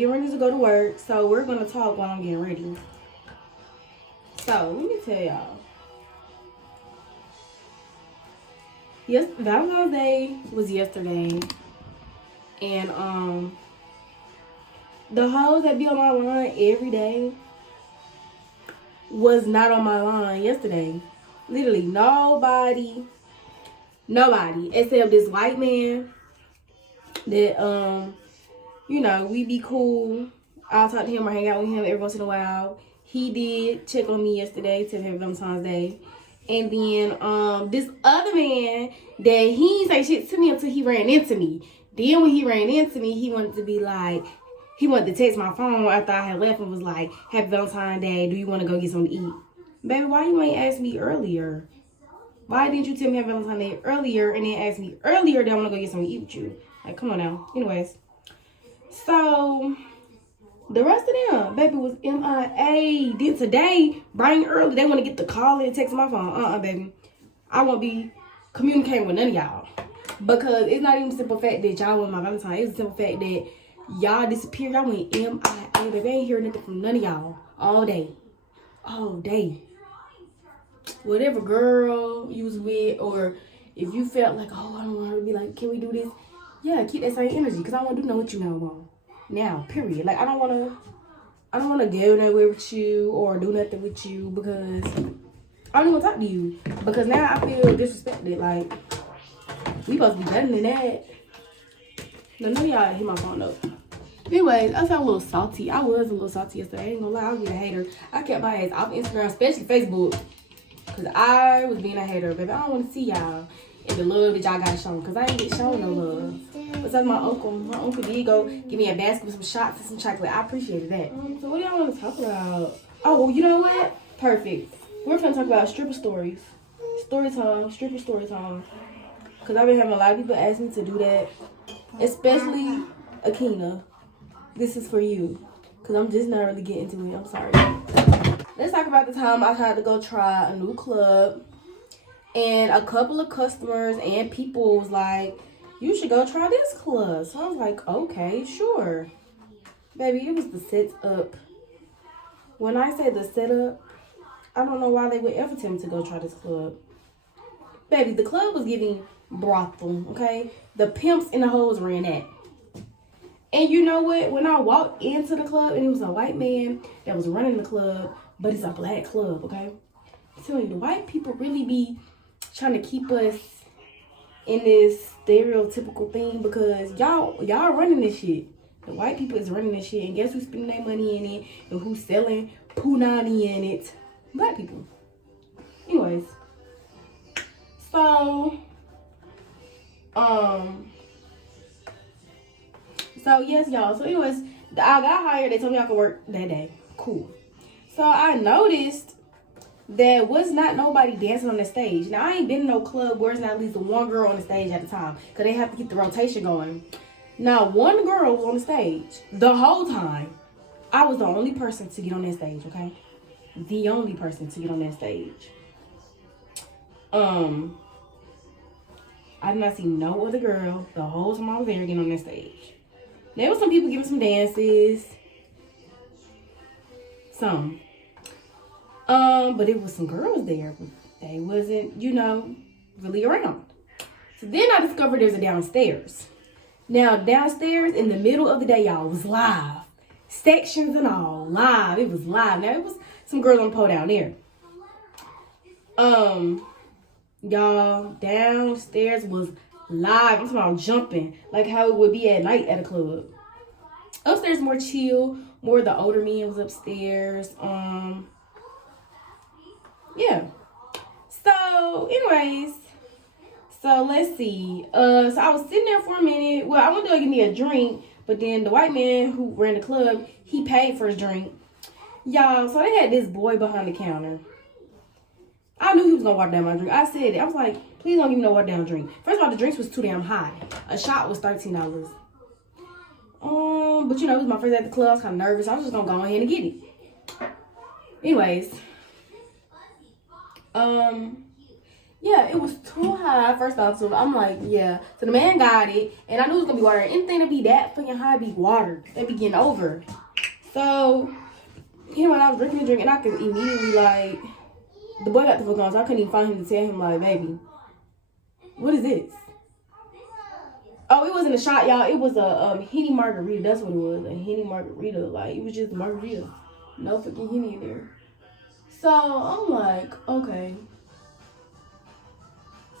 getting ready to go to work, so we're gonna talk while I'm getting ready. So let me tell y'all. Yes, Valentine's Day was yesterday, and the hoes that be on my line every day was not on my line yesterday. Literally nobody except this white man that you know, we be cool. I'll talk to him or hang out with him every once in a while. He did check on me yesterday, tell him Valentine's Day. And then this other man that he ain't say shit to me until he ran into me. Then when he ran into me, he wanted to be like, he wanted to text my phone after I had left and was like, Happy Valentine's Day, do you want to go get something to eat? Baby, why you ain't asked me earlier? Why didn't you tell me Happy Valentine's Day earlier and then ask me earlier that I want to go get something to eat with you? Like, come on now. Anyways. So, the rest of them, baby, was MIA. Then today, bright and early, they want to get the call and text my phone. Baby. I won't be communicating with none of y'all. Because it's not even the simple fact that y'all want my Valentine. It's the simple fact that y'all disappeared. Y'all went MIA. Baby, I ain't hearing nothing from none of y'all all day. All day. Whatever girl you was with, or if you felt like, oh, I don't want her to be like, can we do this? Yeah, keep that same energy, because I don't want to do nothing with you no more. Now, period. Like, I don't want to go nowhere with you or do nothing with you because I don't even want to talk to you. Because now I feel disrespected. Like, we supposed to be better than that. None of y'all hit my phone up. Anyways, I felt a little salty. I was a little salty yesterday. I ain't gonna lie, I was being a hater. I kept my ass off Instagram, especially Facebook. Because I was being a hater, baby. I don't want to see y'all and the love that y'all got shown. Because I ain't get shown no love. Besides my uncle did go give me a basket with some shots and some chocolate. I appreciated that. So what do y'all want to talk about? Oh, well, you know what? Perfect. We're going to talk about stripper stories. Story time. Stripper story time. Because I've been having a lot of people ask me to do that. Especially Akina. This is for you. Because I'm just not really getting to it. I'm sorry. Let's talk about the time I tried to go try a new club. And a couple of customers and people was like, you should go try this club. So I was like, okay, sure. Baby, it was the setup. When I say the setup, I don't know why they would ever tell me to go try this club. Baby, the club was giving brothel, okay? The pimps and the hoes ran that. And you know what? When I walked into the club, and it was a white man that was running the club, but it's a black club, okay? I'm telling you, the white people really be trying to keep us in this stereotypical thing because y'all running this shit. The white people is running this shit, and guess who's spending their money in it and who's selling punani in it? Black people. Anyways, so yes, y'all. So anyways, I got hired. They told me I could work that day. Cool. So I noticed there was not nobody dancing on the stage. Now, I ain't been in no club where there's not at least one girl on the stage at a time. Because they have to keep the rotation going. Now, one girl was on the stage the whole time. I was the only person to get on that stage, okay? The only person to get on that stage. I did not see no other girl the whole time I was there getting on that stage. There was some people giving some dances. Some. But it was some girls there. They wasn't, you know, really around. So then I discovered there's a downstairs. Now, downstairs in the middle of the day, y'all, was live. Sections and all, live. It was live. Now, it was some girls on the pole down there. Y'all, downstairs was live. I'm talking about jumping. Like how it would be at night at a club. Upstairs more chill. More the older men was upstairs. Yeah. So, anyways. So, let's see. So, I was sitting there for a minute. Well, I went to go get me a drink. But then the white man who ran the club, he paid for his drink. Y'all, so they had this boy behind the counter. I knew he was going to water down my drink. I said it. I was like, please don't give me no water down drink. First of all, the drinks was too damn high. A shot was $13. But you know, it was my first day at the club. I was kind of nervous. I was just going to go ahead and get it. Anyways. Yeah, it was too high, first off. So I'm like, yeah. So the man got it, and I knew it was gonna be water. Anything that be that fucking high be water. They be getting over. So, when I was drinking and drinking, I could immediately, like, the boy got the fuck on, so I couldn't even find him to tell him, like, baby, what is this? Oh, it wasn't a shot, y'all. It was a Henny margarita. That's what it was, a Henny margarita. Like, it was just margarita. No fucking Henny in there. So, I'm like, okay.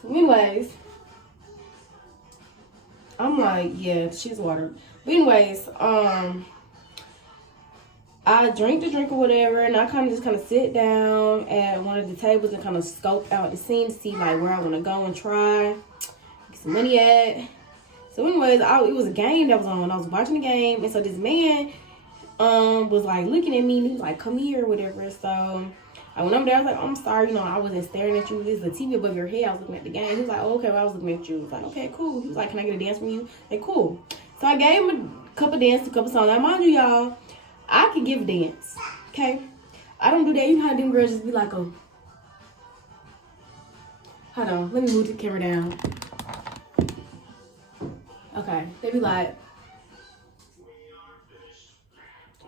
So, anyways, I'm like, yeah, she's water. But anyways, I drank the drink or whatever, and I kind of sit down at one of the tables and kind of scope out the scene to see like where I want to go and try get some money at. So anyways, it was a game that was on. I was watching the game, and so this man was like looking at me, and he was like, come here or whatever. So I went over there. I was like, oh, I'm sorry, I wasn't staring at you. There's a TV above your head. I was looking at the game. He was like, oh, okay, well, I was looking at you. I was like, okay, cool. He was like, can I get a dance from you? Like, cool. So I gave him a couple dances, a couple songs. Now, mind you, y'all, I can give a dance, okay? I don't do that. You know how them girls just be like, oh. Hold on. Let me move the camera down. Okay. They be like,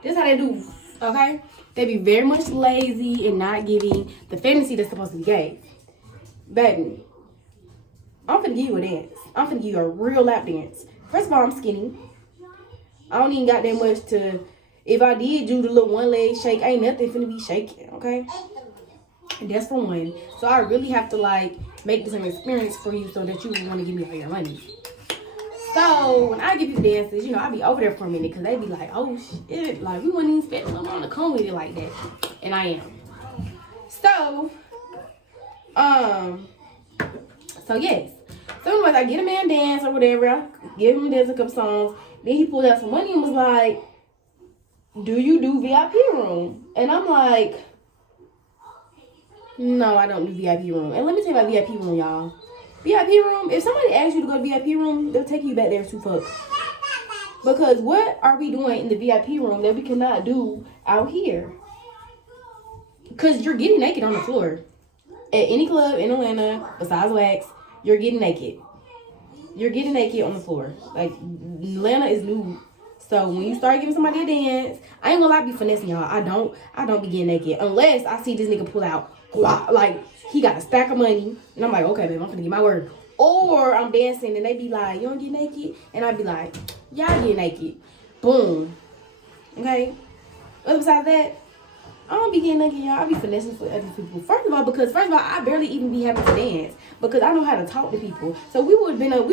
this is how they do, okay? They be very much lazy and not giving the fantasy that's supposed to be gave. Baby, I'm finna give you a dance. I'm finna give you a real lap dance. First of all, I'm skinny. I don't even got that much to... If I did do the little one leg shake, ain't nothing finna be shaking, okay? And that's for one. So I really have to like make this an experience for you so that you want to give me all your money. So when I give you dances, I be over there for a minute because they be like, oh shit, like we wouldn't even expect someone to come with it like that. And I am. So yes. So anyways, I get a man dance or whatever. I give him a dance, a couple songs. Then he pulled out some money and was like, do you do VIP room? And I'm like, no, I don't do VIP room. And let me tell you about VIP room, y'all. VIP room, if somebody asks you to go to VIP room, they'll take you back there to fuck. Because what are we doing in the VIP room that we cannot do out here? Because you're getting naked on the floor. At any club in Atlanta, besides Wax, you're getting naked. You're getting naked on the floor. Like, Atlanta is new. So when you start giving somebody a dance, I ain't gonna lie, I be finessing y'all. I don't be getting naked unless I see this nigga pull out, like he got a stack of money, and I'm like, okay, babe, I'm gonna get my word. Or I'm dancing and they be like, you don't get naked, and I be like, yeah, I get naked. Boom. Okay. But besides that, I don't be getting naked, y'all. I be finessing for other people. First of all, I barely even be having to dance because I know how to talk to people. So we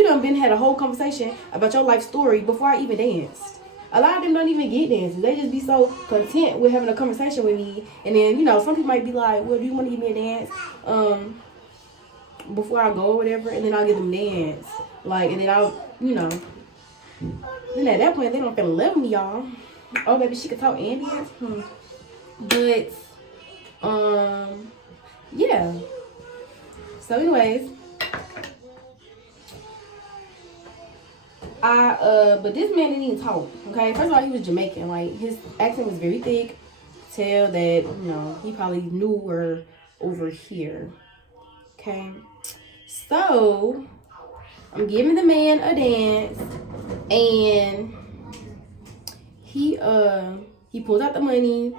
done had a whole conversation about your life story before I even danced. A lot of them don't even get dances. They just be so content with having a conversation with me. And then, some people might be like, well, do you want to give me a dance before I go or whatever? And then I'll give them a dance. Like, and then I'll, then at that point, they don't feel in love with me, y'all. Oh, baby, she could talk and dance? But, yeah. So, anyways, but this man didn't even talk, okay? First of all, he was Jamaican. Like, his accent was very thick. Tell that, he probably knew her over here, okay? So, I'm giving the man a dance, and he pulls out the money,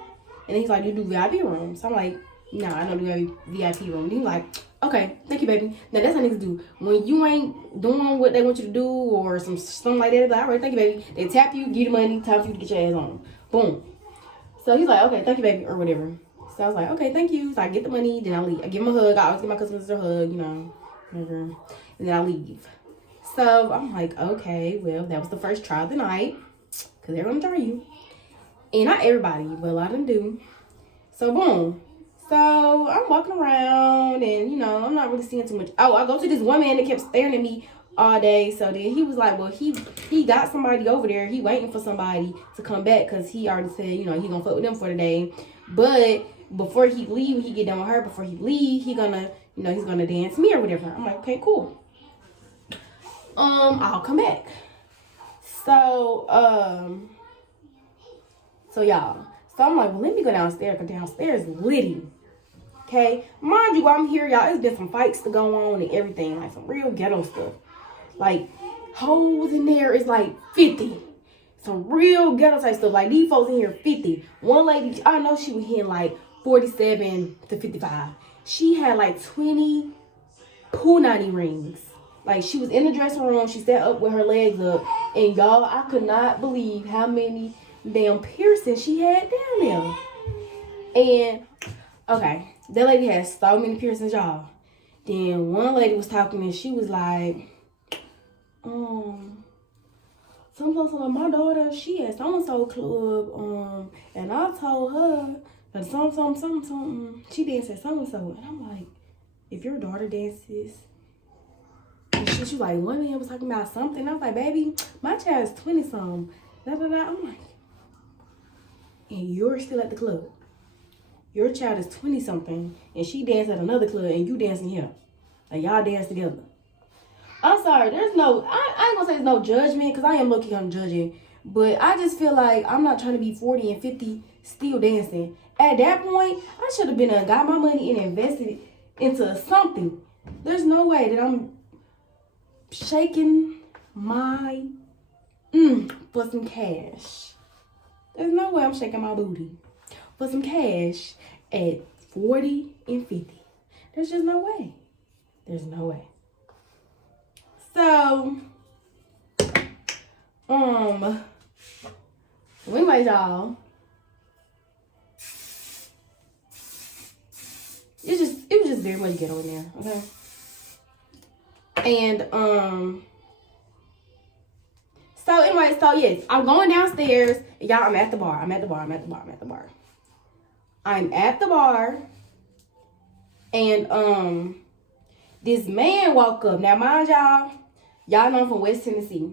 and he's like, you do VIP room? So I'm like, no, I don't do VIP room. And he's like, okay, thank you, baby. Now, that's how niggas do. When you ain't doing what they want you to do or something like that, they're like, all right, thank you, baby. They tap you, give you the money, time for you to get your ass on. Boom. So he's like, okay, thank you, baby, or whatever. So I was like, okay, thank you. So I get the money, then I leave. I give him a hug. I always give my customers a hug, whatever. And then I leave. So I'm like, okay, well, that was the first try of the night. Because they're going to try you. And not everybody, but a lot of them do. So, boom. So, I'm walking around and, I'm not really seeing too much. Oh, I go to this one man that kept staring at me all day. So, then he was like, well, he got somebody over there. He waiting for somebody to come back because he already said, he going to fuck with them for the day. But before he leave, when he get done with her, before he leave, he going to, he's going to dance me or whatever. I'm like, okay, cool. I'll come back. So, y'all. So I'm like, well, let me go downstairs because downstairs is litty. Okay, mind you, while I'm here, y'all, it's been some fights to go on and everything, like some real ghetto stuff. Like, hoes in there is like 50. Some real ghetto type stuff. Like, these folks in here 50. One lady, I know she was hitting like 47 to 55. She had like 20 punani rings. Like, she was in the dressing room. She sat up with her legs up. And y'all, I could not believe how many damn piercings she had down there. And, okay, that lady had so many piercings, y'all. Then one lady was talking and she was like, something, my daughter, she at so-and-so club, and I told her that something, she danced at so-and-so. And I'm like, if your daughter dances, and she was like, one man was talking about something. I was like, baby, my child is 20-something. I'm like, and you're still at the club. Your child is 20-something, and she danced at another club, and you dancing here. Like, y'all dance together. I'm sorry, there's no, I ain't gonna say there's no judgment, because I am low-key on judging, but I just feel like I'm not trying to be 40 and 50 still dancing. At that point, I should have been got my money and invested it into something. There's no way that I'm shaking my for some cash. There's no way I'm shaking my booty for some cash at 40 and 50. There's just no way. There's no way. So, anyway, y'all, it was just very much ghetto in there, okay? And, so anyway, so yes, I'm going downstairs, y'all, I'm at the bar, I'm at the bar, and, this man walk up. Now, mind y'all know I'm from West Tennessee.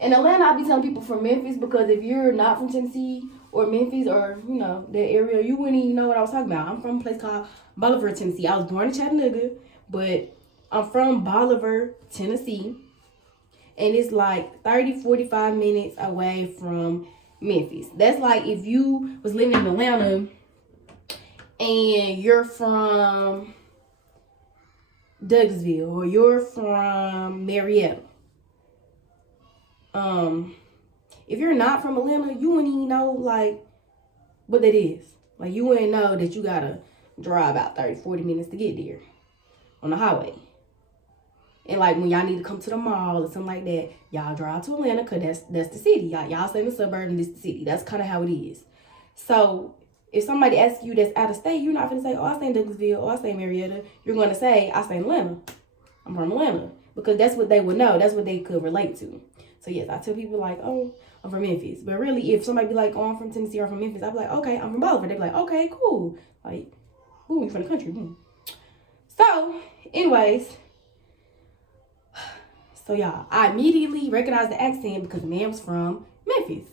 In Atlanta, I be telling people from Memphis, because if you're not from Tennessee or Memphis or, you know, that area, you wouldn't even know what I was talking about. I'm from a place called Bolivar, Tennessee. I was born in Chattanooga, but I'm from Bolivar, Tennessee. And it's like 30, 45 minutes away from Memphis. That's like if you was living in Atlanta and you're from Douglasville or you're from Marietta. If you're not from Atlanta, you wouldn't even know like what that is. Like, you wouldn't know that you gotta drive about 30, 40 minutes to get there on the highway. And like when y'all need to come to the mall or something like that, y'all drive to Atlanta, because that's the city. Y'all stay in the suburb and this the city. That's kind of how it is. So if somebody asks you that's out of state, you're not going to say, oh, I stay in Douglasville, or I stay in Marietta. You're going to say, I stay in Atlanta. I'm from Atlanta. Because that's what they would know. That's what they could relate to. So yes, I tell people like, oh, I'm from Memphis. But really, if somebody be like, oh, I'm from Tennessee or from Memphis, I'd be like, okay, I'm from Bolivar. They'd be like, okay, cool. Like, ooh, you're from the country. So, anyways. So, y'all, I immediately recognized the accent because the man was from Memphis.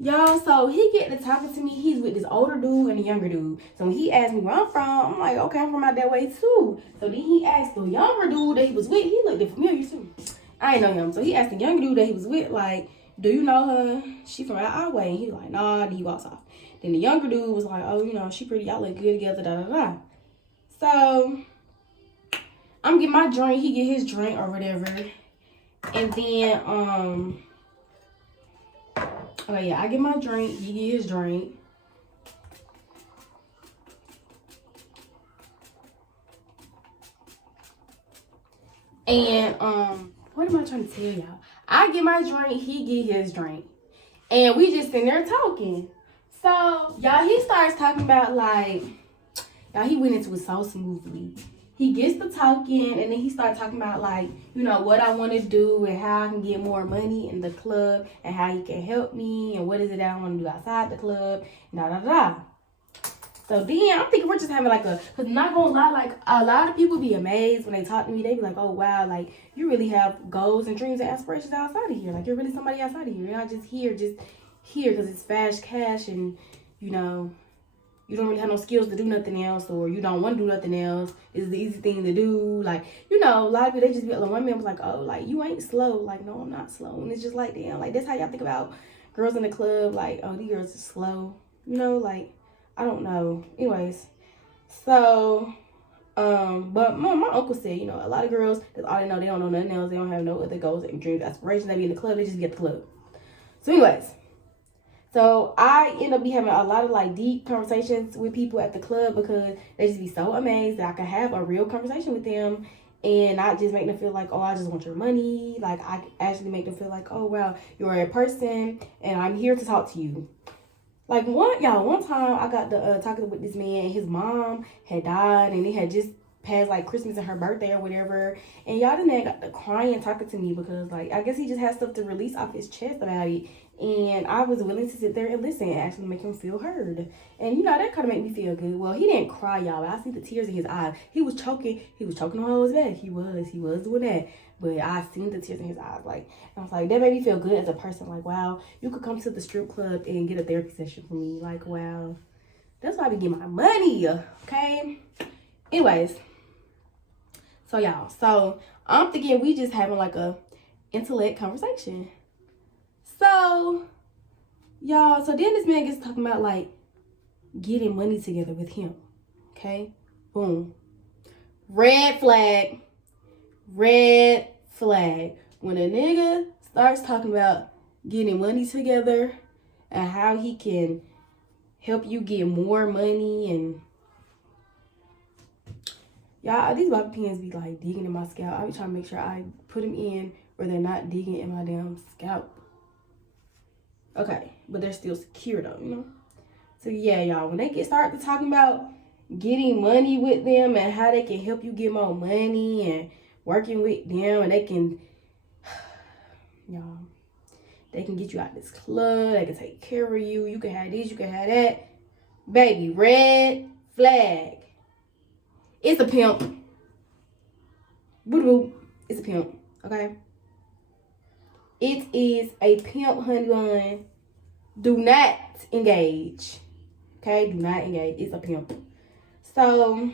Y'all, so he get to talking to me. He's with this older dude and a younger dude. So when he asked me where I'm from, I'm like, okay, I'm from out that way too. So then he asked the younger dude that he was with. He looked familiar too. I ain't know him. So he asked the younger dude that he was with, like, do you know her? She from out our way. And he was like, nah. Then he walks off. Then the younger dude was like, oh, you know, she pretty. Y'all look good together, da-da-da. So I'm getting my drink. He get his drink or whatever. And then, oh yeah, I get my drink. He get his drink. And, what am I trying to tell y'all? I get my drink. He get his drink. And we just sitting there talking. So, y'all, he starts talking about, like, y'all, he went into it so smoothly. He gets to talking, and then he started talking about, like, you know, what I want to do and how I can get more money in the club and how he can help me and what is it that I want to do outside the club, da-da-da. So then I'm thinking we're just having like because not going to lie, like a lot of people be amazed when they talk to me. They be like, oh, wow, like you really have goals and dreams and aspirations outside of here. Like you're really somebody outside of here. You're not just here because it's fast cash and, you know, you don't really have no skills to do nothing else, or you don't want to do nothing else. It's the easy thing to do. Like, you know, a lot of people, they just be like, one man was like, oh, like, you ain't slow. Like, no, I'm not slow. And it's just like, damn, like, that's how y'all think about girls in the club. Like, oh, these girls are slow. You know, like, I don't know. Anyways, So, but my uncle said, you know, a lot of girls, that's all they know. They don't know nothing else. They don't have no other goals and dreams, aspirations. They be in the club. They just get the club. So anyways, so I end up be having a lot of like deep conversations with people at the club because they just be so amazed that I can have a real conversation with them and not just make them feel like, oh, I just want your money. Like I actually make them feel like, oh, wow, you're a person and I'm here to talk to you. Like one time I got to talking with this man and his mom had died and it had just passed like Christmas and her birthday or whatever. And y'all, the man got to crying talking to me because like I guess he just had stuff to release off his chest about it. And I was willing to sit there and listen and actually make him feel heard. And you know, that kind of made me feel good. Well, he didn't cry, y'all, but I see the tears in his eyes. He was choking on his back. He was doing that. But I seen the tears in his eyes. Like, I was like, that made me feel good as a person. Like, wow, you could come to the strip club and get a therapy session from me. Like, wow, that's why I be getting my money, okay? Anyways, so y'all, so I'm thinking we just having like a intellect conversation. So, y'all, so then this man gets talking about like getting money together with him, okay? Boom. Red flag. Red flag. When a nigga starts talking about getting money together and how he can help you get more money and y'all, these bobby pins be like digging in my scalp. I be trying to make sure I put them in where they're not digging in my damn scalp. Okay, but they're still secure though, you know? So yeah, y'all, when they start to talking about getting money with them and how they can help you get more money and working with them and they can, y'all, they can get you out this club, they can take care of you, you can have this, you can have that. Baby, red flag. It's a pimp. Boo boo. It's a pimp, okay? It is a pimp, honey bun. Do not engage. Okay? Do not engage. It's a pimp. So,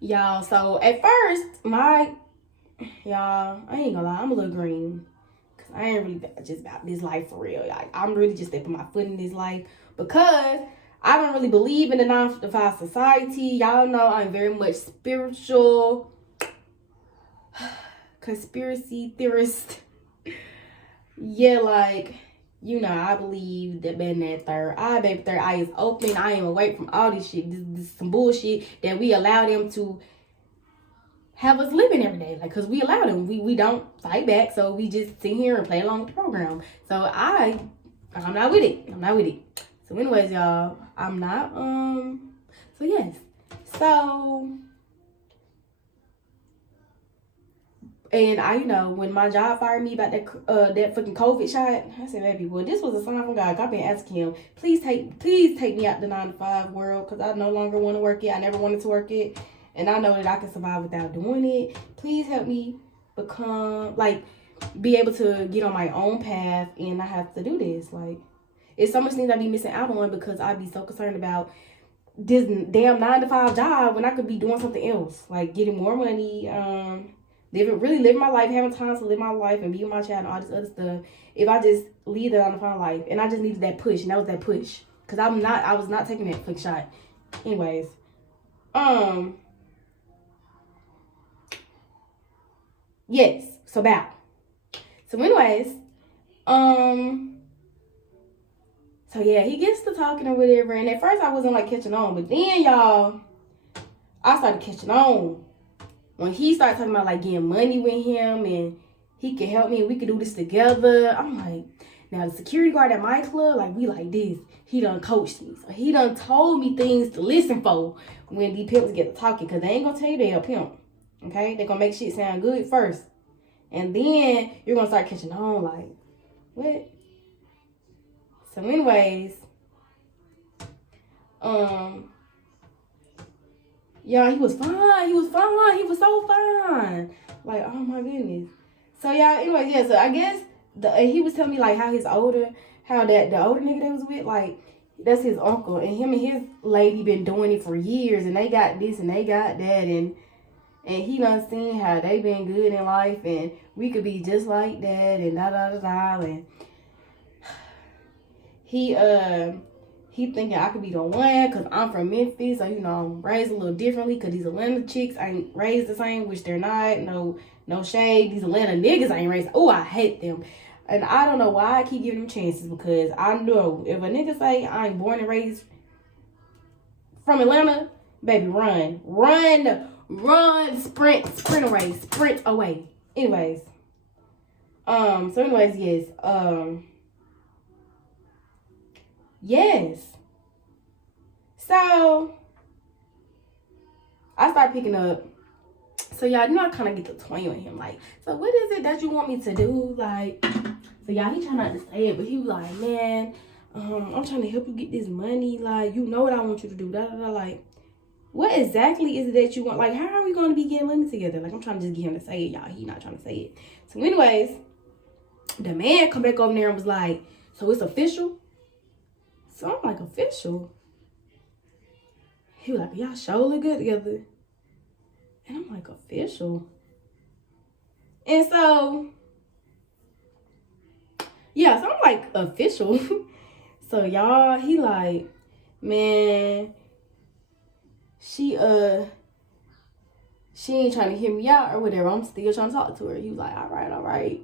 y'all, so at first, y'all, I ain't gonna lie, I'm a little green. Cause I ain't really just about this life for real. Like, I'm really just stepping my foot in this life because I don't really believe in the 9-to-5 society. Y'all know I'm very much spiritual. Conspiracy theorist. Yeah, like, you know, I believe that being that third eye, baby, third eye is open. I am away from all this shit. This is some bullshit that we allow them to have us living every day. Like, because we allow them. We don't fight back, so we just sit here and play along with the program. So I'm not with it. I'm not with it. So anyways, y'all, I'm not, so yes. So, and I, you know, when my job fired me about that fucking COVID shot, I said, baby, well, this was a sign from God. I've been asking him, please take me out the 9-to-5 world because I no longer want to work it. I never wanted to work it. And I know that I can survive without doing it. Please help me be able to get on my own path and not have to do this. Like, it's so much things I be missing out on because I be so concerned about this damn 9-to-5 job when I could be doing something else. Like, getting more money, living my life, having time to live my life and be with my child and all this other stuff. If I just leave that on the phone life, and I just needed that push, and that was that push, cause I was not taking that quick shot. Anyways, yes. So bow. So anyways, so yeah, he gets to talking or whatever, and at first I wasn't like catching on, but then y'all, I started catching on. When he started talking about like getting money with him and he could help me and we could do this together, I'm like, now the security guard at my club, like we like this. He done coached me. So he done told me things to listen for when these pimps get to talking. Because they ain't going to tell you they're a pimp. Okay? They're going to make shit sound good first. And then you're going to start catching on like, what? So anyways, y'all, he was fine. He was so fine. Like, oh my goodness. So y'all, anyways, yeah, so I guess he was telling me like how the older nigga they was with, like, that's his uncle. And him and his lady been doing it for years and they got this and they got that and he done seen how they been good in life and we could be just like that and da da da da and he thinking I could be the one because I'm from Memphis. So, you know, I'm raised a little differently because these Atlanta chicks ain't raised the same, which they're not. No shade. These Atlanta niggas ain't raised. Oh, I hate them. And I don't know why I keep giving them chances, because I know if a nigga say I ain't born and raised from Atlanta, baby, run, sprint away. Anyways, yes. So I started picking up. So y'all, you know, I kind of get the twang with him, like, so what is it that you want me to do? Like, so y'all, he trying not to say it, but he was like, man, I'm trying to help you get this money. Like, you know what I want you to do. Like, what exactly is it that you want? Like, how are we going to be getting money together? Like, I'm trying to just get him to say it, y'all. He not trying to say it. So anyways, the man come back over there and was like, so it's official? So I'm like, official? He was like, y'all sure look good together. And I'm like, official? And so, yeah, so I'm like, official? So y'all, he like, man, she ain't trying to hear me out or whatever. I'm still trying to talk to her. He was like, all right.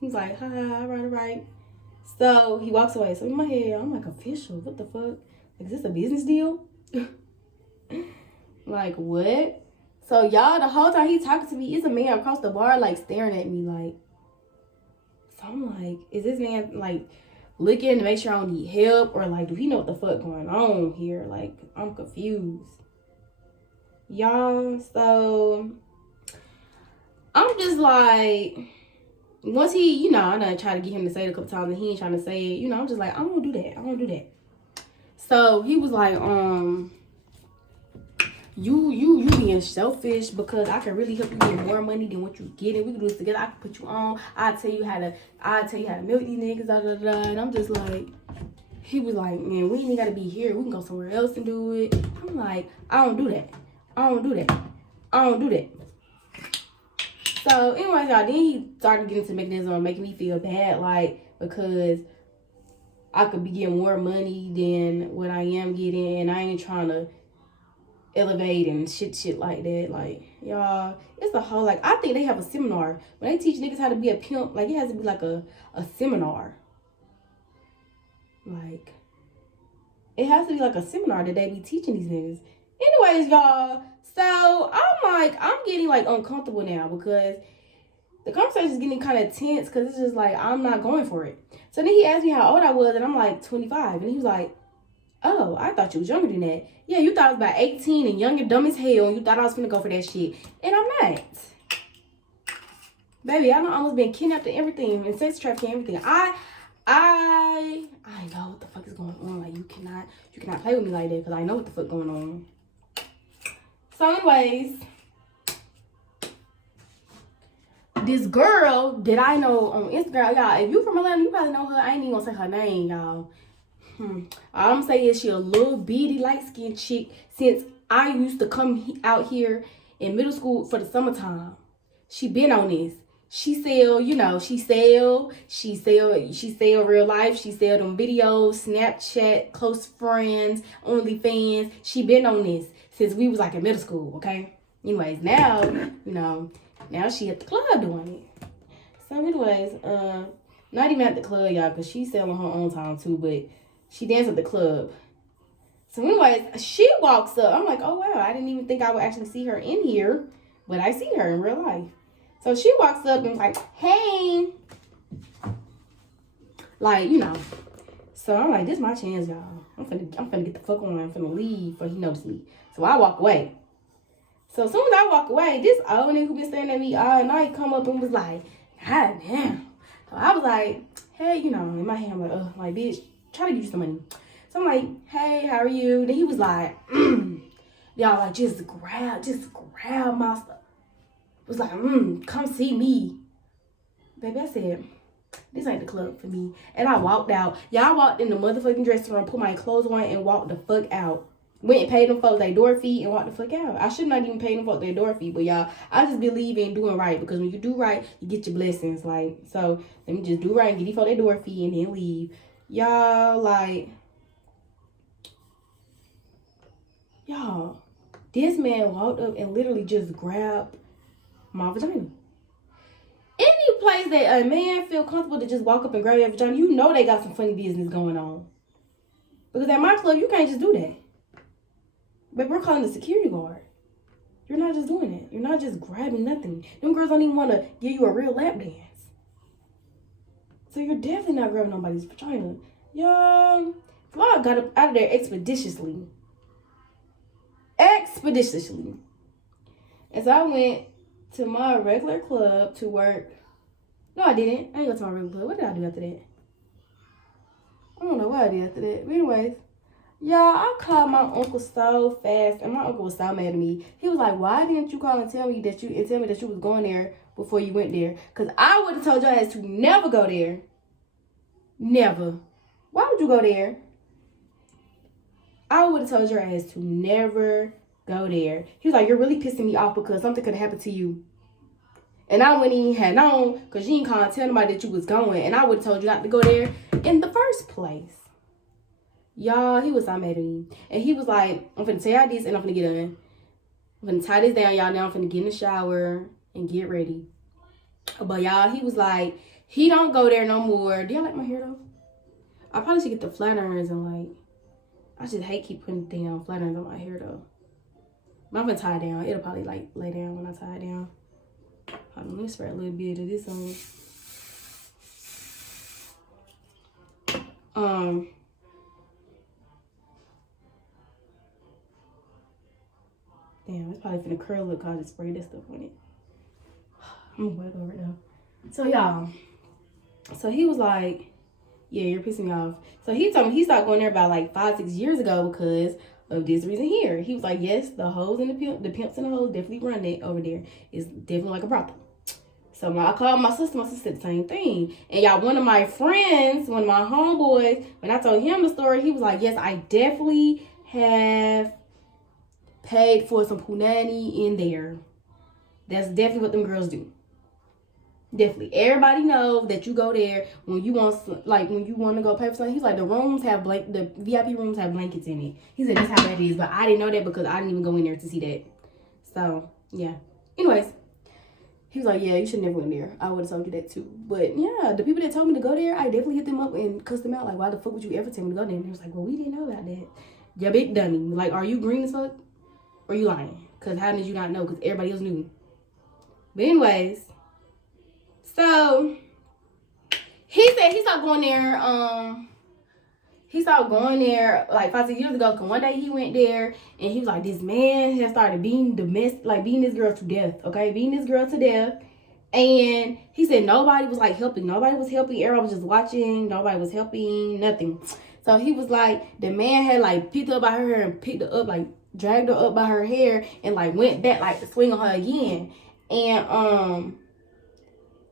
He's like, hi, all right. So he walks away. So in my head, I'm like, official? What the fuck? Like, is this a business deal? Like, what? So y'all, the whole time he talking to me, it's a man across the bar, like, staring at me, like. So I'm like, is this man, like, looking to make sure I don't need help? Or, like, do he know what the fuck going on here? Like, I'm confused. Y'all, so I'm just like, once he, you know, I done try to get him to say it a couple times and he ain't trying to say it, you know, I'm just like, I won't do that. So he was like, you being selfish, because I can really help you get more money than what you getting. We can do this together. I can put you on. I'll tell you how to milk these niggas, And I'm just like, he was like, man, we ain't gotta be here. We can go somewhere else and do it. I'm like, I don't do that. So anyways, y'all, then he started getting to mechanism of making me feel bad, like, because I could be getting more money than what I am getting, and I ain't trying to elevate and shit like that. Like, y'all, it's a whole, like, I think they have a seminar when they teach niggas how to be a pimp. Like, it has to be like a seminar. Like, it has to be like a seminar that they be teaching these niggas. Anyways, y'all, so I'm getting like uncomfortable now, because the conversation is getting kind of tense, because it's just like, I'm not going for it. So then he asked me how old I was, and I'm like 25, and he was like, oh, I thought you was younger than that. Yeah, you thought I was about 18 and young and dumb as hell, and you thought I was finna go for that shit. And I'm not. Baby, I done almost been kidnapped and everything, and sex trafficking and everything. I know what the fuck is going on. Like, you cannot play with me like that, because I know what the fuck going on. So anyways, this girl that I know on Instagram, y'all, if you from Atlanta, you probably know her. I ain't even gonna say her name, y'all. All I'm saying is she a little bitty light-skinned chick, since I used to come out here in middle school for the summertime. She been on this. She sell, you know, she sell real life. She sell them videos, Snapchat, close friends, OnlyFans. She been on this since we was like in middle school, okay? Anyways, now, you know, now she at the club doing it. So anyways, not even at the club, y'all, because she's selling her own time too, but she danced at the club. So anyways, she walks up. I'm like, oh, wow, I didn't even think I would actually see her in here, but I see her in real life. So she walks up and was like, hey. Like, you know. So I'm like, this is my chance, y'all. I'm finna get the fuck on. I'm finna leave before he notices me. So I walk away. So as soon as I walk away, this old nigga who been staring at me all night come up and was like, God damn. So I was like, hey, you know, in my head, I'm like, bitch, try to get you some money. So I'm like, hey, how are you? Then he was like, y'all, like, just grab my stuff. Was like, come see me. Baby, I said, this ain't the club for me. And I walked out. Y'all walked in the motherfucking dressing room, put my clothes on, and walked the fuck out. Went and paid them folks their door fee and walked the fuck out. I should not even pay them folks their door fee, but y'all, I just believe in doing right, because when you do right, you get your blessings. Like, so let me just do right and get these folks their door fee and then leave. Y'all, like, Y'all, this man walked up and literally just grabbed my vagina. Any place that a man feel comfortable to just walk up and grab your vagina, you know they got some funny business going on. Because at my club, you can't just do that. But we're calling the security guard. You're not just doing it. You're not just grabbing nothing. Them girls don't even want to give you a real lap dance. So you're definitely not grabbing nobody's vagina. Y'all, Vlog got up out of there expeditiously. And so I went to my regular club to work. No, I didn't. I didn't go to my regular club. What did I do after that? I don't know what I did after that. But anyways, y'all, I called my uncle so fast, and my uncle was so mad at me. He was like, "Why didn't you call and tell me that you was going there before you went there? Because I would have told your ass to never go there. Never. Why would you go there? I would have told your ass to never go there." He was like, "You're really pissing me off because something could have happened to you. And I wouldn't even have known because you didn't call and tell nobody that you was going. And I would have told you not to go there in the first place." Y'all, he was so mad at me. And he was like, "I'm finna tell y'all this and I'm finna get done. I'm finna tie this down, y'all. Now I'm finna get in the shower and get ready." But y'all, he was like, he don't go there no more. Do y'all like my hair though? I probably should get the flat irons and like, I just hate keep putting thing on flat irons on my hair though. But I'm gonna tie it down. It'll probably like lay down when I tie it down. Hold on, let me spray a little bit of this on. Damn, it's probably finna curl look cause I just sprayed that stuff on it. I'm gonna wet over it though. So y'all, so he was like, "Yeah, you're pissing me off." So he told me he started going there about like 5-6 years ago because of this reason here. He was like, "Yes, the hoes and the pimps and the hoes definitely run it over there. It's definitely like a brothel." So when I called my sister said the same thing. And y'all, one of my friends, one of my homeboys, when I told him the story, he was like, "Yes, I definitely have paid for some punani in there. That's definitely what them girls do. Definitely. Everybody knows that you go there when you want, like, when you want to go pay for something." He's like, the VIP rooms have blankets in it. He said, "That's how that is." But I didn't know that because I didn't even go in there to see that. So, yeah. Anyways, he was like, "Yeah, you should never went there. I would have told you that too." But, yeah, the people that told me to go there, I definitely hit them up and cussed them out. Like, "Why the fuck would you ever tell me to go there?" And he was like, "Well, we didn't know about that." Yeah, big dummy. Like, are you green as fuck? Or are you lying? Because how did you not know? Because everybody else knew. But anyways, so he said he started going there, like 5-6 years ago. Cause one day he went there and he was like, this man has started beating this girl to death. Okay, beating this girl to death. And he said nobody was like helping. Nobody was helping. Everybody was just watching. Nobody was helping. Nothing. So he was like, the man had like picked her up by her hair and picked her up, like dragged her up by her hair and like went back like to swing on her again. And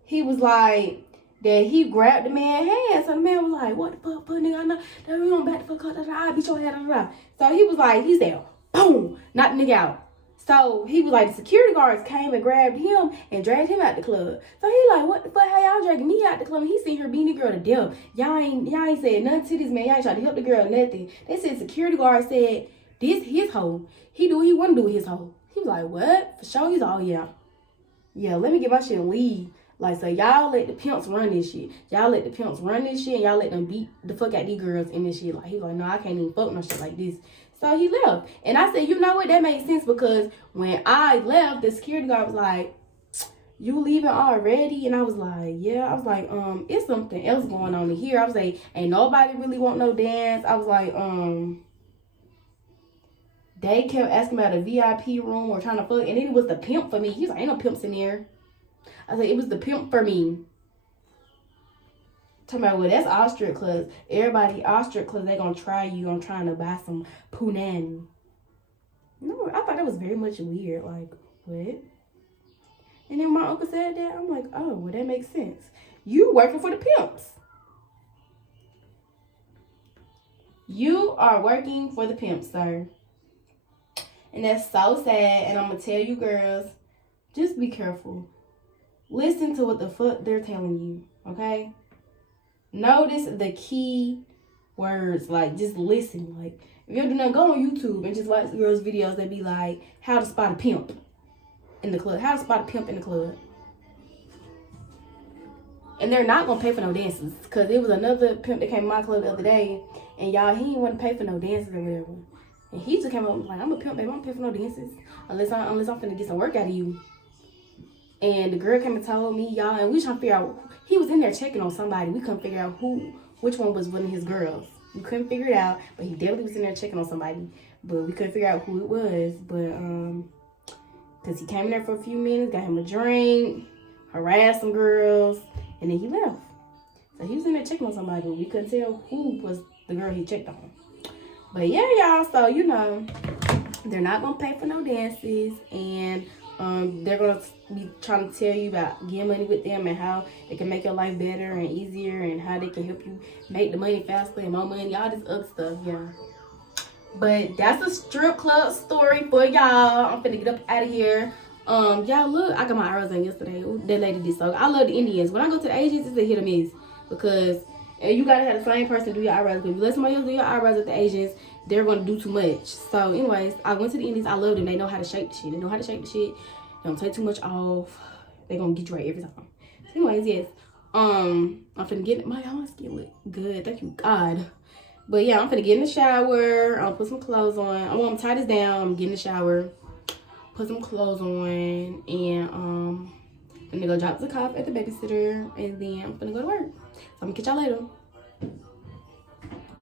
he was like that he grabbed the man's hand. So the man was like, "What the fuck, nigga? I know that we gonna back the fuck up. I beat your head on." So he was like, he said, boom, knocked the nigga out. So he was like, the security guards came and grabbed him and dragged him out the club. So he like, "What the fuck? How y'all dragging me out the club?" And he seen her beating the girl to death. Y'all ain't said nothing to this man. Y'all ain't trying to help the girl, nothing. They said security guard said, "This his hoe. He do what he want to do with his hoe." He was like, "What? For sure?" He's all, "Yeah. Yeah, let me get my shit and leave." Like, so y'all let the pimps run this shit. Y'all let the pimps run this shit and y'all let them beat the fuck out these girls in this shit. Like, he was like, "No, I can't even fuck no shit like this." So he left. And I said, you know what? That made sense because when I left, the security guard was like, "You leaving already?" And I was like, "Yeah." I was like, it's something else going on in here. I was like, "Ain't nobody really want no dance." I was like, they kept asking about a VIP room or trying to fuck. And then it was the pimp for me. He was like, "Ain't no pimps in there." I said, "It was the pimp for me." Talking about, well, that's all strip clubs. Everybody, all strip clubs, they gonna try you on trying to buy some punani. No, I thought that was very much weird. Like, what? And then my uncle said that. I'm like, oh, well, that makes sense. You working for the pimps. You are working for the pimps, sir. And that's so sad. And I'm gonna tell you girls, just be careful. Listen to what the fuck they're telling you, okay? Notice the key words. Like, just listen. Like, if you ever do nothing, go on YouTube and just watch girls' videos that be like, how to spot a pimp in the club. How to spot a pimp in the club. And they're not going to pay for no dances. Because there was another pimp that came to my club the other day. And y'all, he didn't want to pay for no dances or whatever. And he just came up like, I'm a pimp, baby. I don't pay for no dances. Unless I'm finna get some work out of you. And the girl came and told me, y'all. And we trying to figure out. He was in there checking on somebody. We couldn't figure out which one was one of his girls. We couldn't figure it out. But he definitely was in there checking on somebody. But we couldn't figure out who it was. But, because he came in there for a few minutes. Got him a drink. Harassed some girls. And then he left. So he was in there checking on somebody. We couldn't tell who was the girl he checked on. But yeah, y'all. So, you know, they're not going to pay for no dances. And they're going to be trying to tell you about getting money with them and how they can make your life better and easier. And how they can help you make the money faster and more money. All this other stuff, yeah. But that's a strip club story for y'all. I'm finna get up out of here. Y'all look, I got my eyebrows done yesterday. Ooh, that lady did so. I love the Indians. When I go to the Asians, it's a hit or miss. Because you gotta have the same person do your eyebrows. If you let somebody else do your eyebrows at the Asians, they're gonna do too much. So anyways, I went to the Indians. I love them. They know how to shape the shit. They know how to shape the shit. They don't take too much off. They gonna get you right every time. So anyways, yes. I'm finna get my skin look good. Thank you, God. But yeah, I'm finna get in the shower. I'll put some clothes on. I'm gonna tie this down. I'm getting in the shower. Put some clothes on, and I'm gonna go drop the off at the babysitter, and then I'm gonna go to work. So I'm gonna catch y'all later.